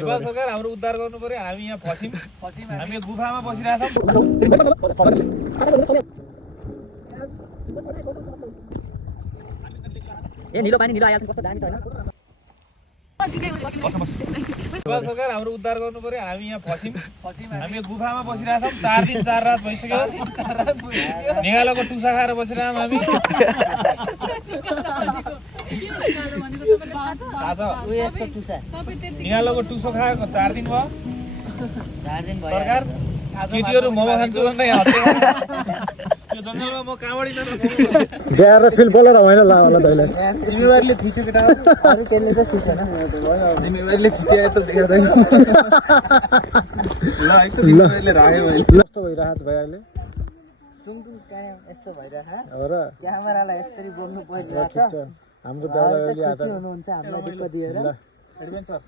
नेपाल सरकार हाम्रो उद्धार गर्नु पर्यो। हामी यहाँ फसिम हामी गुफामा बसिरहेछौँ। ए निलो पानी निलो आइहाल्छ कस्तो दामी छ हैन। नेपाल सरकार हाम्रो उद्धार गर्नु पर्यो। हामी यहाँ फसिम हामी गुफामा बसिरहेछौँ। 4 दिन 4 रात भइसक्यो। निगालोको टुसा खाएर बसिरहेछौँ हामी। निगालोको टुसो खाएको 4 दिन भयो। 4 दिन भयो। सरकार केटीहरू मोमो खान्छु भनेर यहाँ हत्या यो जङ्गलमा म कहाँबाट लिएर बिहार र फिल बोलेर होइन ला होला दैले जिम्मेवारीले खिच्यो केटा अरु त्यसले चाहिँ खिच्दैन जिम्मेवारीले खिचिए त देख्दैन ल है त जिम्मेवारीले राख्यो मैले कस्तो भइराहत भयो अहिले टुङटुङ काया यस्तो भइराछ हो र क्यामेरालाई यसरी बोल्नु परिरहेछ ठिक छ हाम्रो दादा अहिले खुसी हुनुहुन्छ हामीलाई दुःख दिएर एडभेन्चर